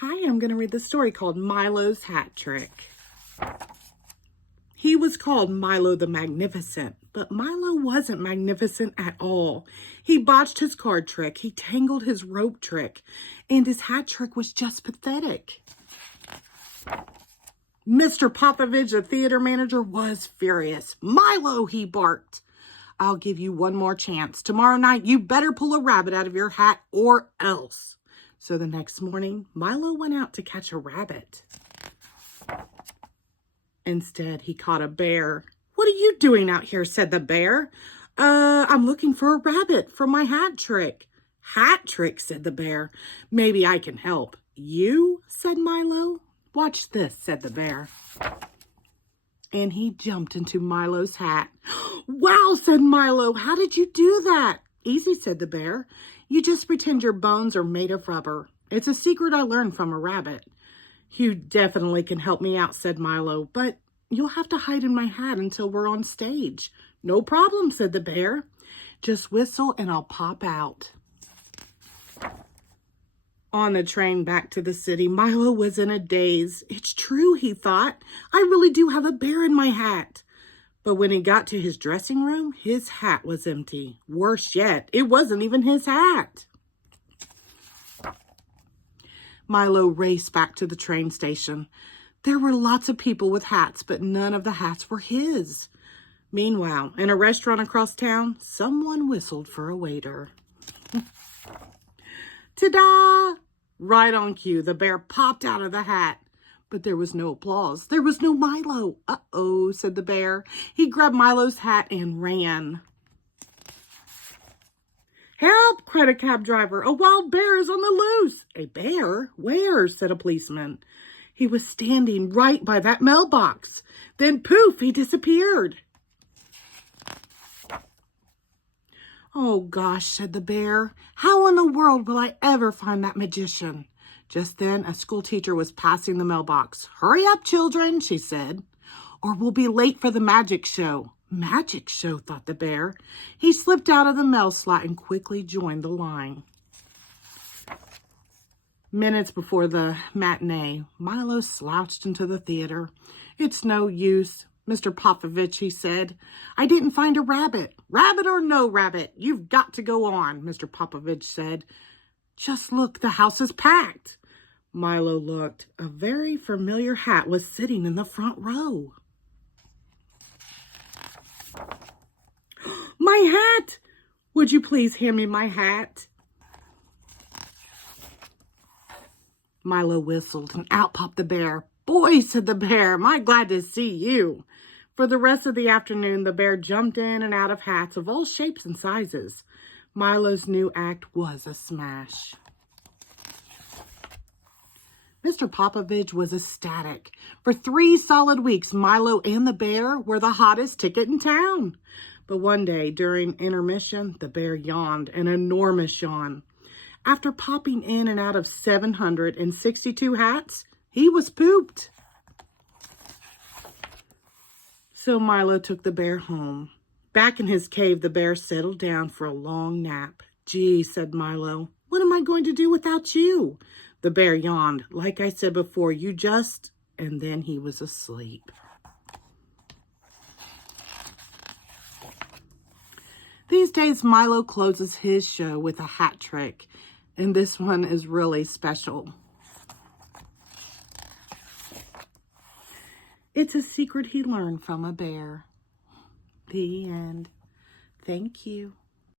Hi, I'm going to read the story called Milo's Hat Trick. He was called Milo the Magnificent, but Milo wasn't magnificent at all. He botched his card trick, he tangled his rope trick, and his hat trick was just pathetic. Mr. Popovich, the theater manager, was furious. "Milo," he barked, "I'll give you one more chance. Tomorrow night, you better pull a rabbit out of your hat or else." So the next morning, Milo went out to catch a rabbit. Instead, he caught a bear. "What are you doing out here?" said the bear. I'm looking for a rabbit for my hat trick." "Hat trick," said the bear. "Maybe I can help." "You?" said Milo. "Watch this," said the bear. And he jumped into Milo's hat. "Wow," said Milo. "How did you do that?" "Easy," said the bear. "You just pretend your bones are made of rubber. It's a secret I learned from a rabbit." "You definitely can help me out," said Milo, "but you'll have to hide in my hat until we're on stage." "No problem," said the bear. "Just whistle and I'll pop out." On the train back to the city, Milo was in a daze. "It's true," he thought. "I really do have a bear in my hat." But when he got to his dressing room, his hat was empty. Worse yet, it wasn't even his hat. Milo raced back to the train station. There were lots of people with hats, but none of the hats were his. Meanwhile, in a restaurant across town, someone whistled for a waiter. Ta-da! Right on cue, the bear popped out of the hat. But there was no applause. There was no Milo. "Uh-oh," said the bear. He grabbed Milo's hat and ran. "Help!" cried a cab driver. "A wild bear is on the loose." "A bear? Where?" said a policeman. "He was standing right by that mailbox. Then poof, he disappeared." "Oh gosh," said the bear. "How in the world will I ever find that magician?" Just then, a school teacher was passing the mailbox. "Hurry up, children," she said, "or we'll be late for the magic show." "Magic show," thought the bear. He slipped out of the mail slot and quickly joined the line. Minutes before the matinee, Milo slouched into the theater. "It's no use, Mr. Popovich," he said. "I didn't find a rabbit." "Rabbit or no rabbit, you've got to go on," Mr. Popovich said. "Just look, the house is packed." Milo looked. A very familiar hat was sitting in the front row. "My hat! Would you please hand me my hat?" Milo whistled, and out popped the bear. "Boy," said the bear, "am I glad to see you." For the rest of the afternoon, the bear jumped in and out of hats of all shapes and sizes. Milo's new act was a smash. Mr. Popovich was ecstatic. For 3 solid weeks, Milo and the bear were the hottest ticket in town. But one day, during intermission, the bear yawned, an enormous yawn. After popping in and out of 762 hats, he was pooped. So Milo took the bear home. Back in his cave, the bear settled down for a long nap. "Gee," said Milo, "what am I going to do without you?" The bear yawned. "Like I said before, you just..." And then he was asleep. These days, Milo closes his show with a hat trick, and this one is really special. It's a secret he learned from a bear. The end. Thank you.